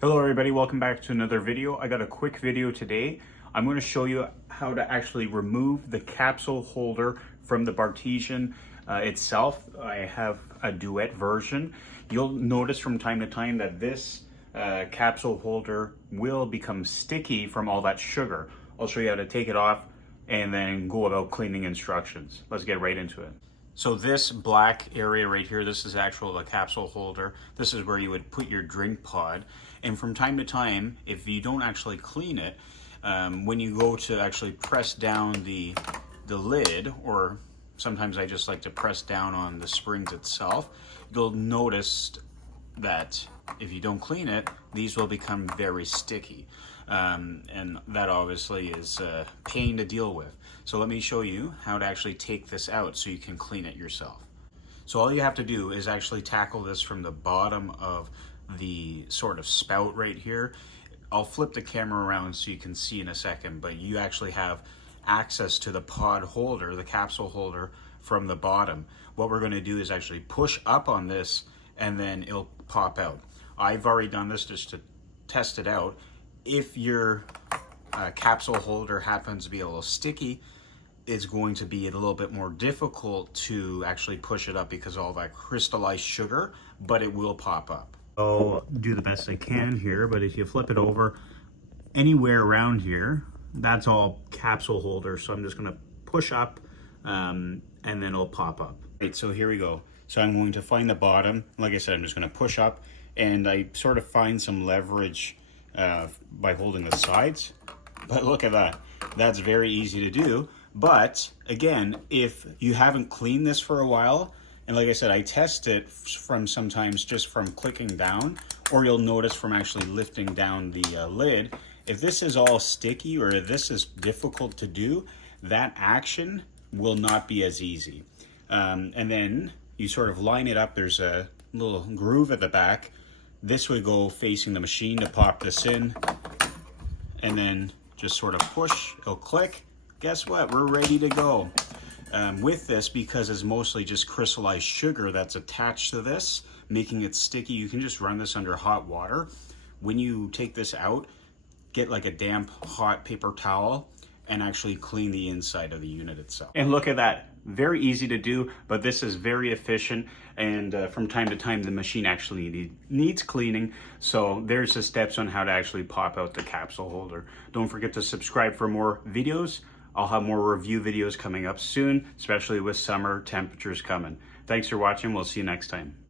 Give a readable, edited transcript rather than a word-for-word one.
Hello everybody, welcome back to another video. I got a quick video today. I'm going to show you how to actually remove the capsule holder from the Bartesian itself. I have a duet version. You'll notice from time to time that this capsule holder will become sticky from all that sugar. I'll show you how to take it off and then go about cleaning instructions. Let's get right into it. So this black area right here, this is the capsule holder. This is where you would put your drink pod. And from time to time, if you don't actually clean it, when you go to actually press down the lid, or sometimes I just like to press down on the springs itself, you'll notice that if you don't clean it, these will become very sticky. And that obviously is a pain to deal with. So let me show you how to actually take this out so you can clean it yourself. So all you have to do is actually tackle this from the bottom of the sort of spout right here. I'll flip the camera around so you can see in a second, but you actually have access to the pod holder, the capsule holder, from the bottom. What we're going to do is actually push up on this and then it'll pop out. I've already done this just to test it out. If your capsule holder happens to be a little sticky, it's going to be a little bit more difficult to actually push it up because of all that crystallized sugar, but it will pop up. I'll do the best I can here, but if you flip it over anywhere around here, that's all capsule holder. So I'm just going to push up and then it'll pop up. Right, so here we go. So I'm going to find the bottom. Like I said, I'm just going to push up and I sort of find some leverage by holding the sides. But look at that. That's very easy to do. But again, if you haven't cleaned this for a while, and like I said, I test it from sometimes just from clicking down, or you'll notice from actually lifting down the lid. If this is all sticky or if this is difficult to do, that action will not be as easy. And then you sort of line it up. There's a little groove at the back. This would go facing the machine to pop this in, and then just sort of push, it'll click. Guess what? We're ready to go. With this, because it's mostly just crystallized sugar that's attached to this, making it sticky, you can just run this under hot water. When you take this out, get like a damp hot paper towel and actually clean the inside of the unit itself. And look at that. Very easy to do, but this is very efficient, and from time to time the machine actually needs cleaning. So there's the steps on how to actually pop out the capsule holder. Don't forget to subscribe for more videos. I'll have more review videos coming up soon, especially with summer temperatures coming. Thanks for watching. We'll see you next time.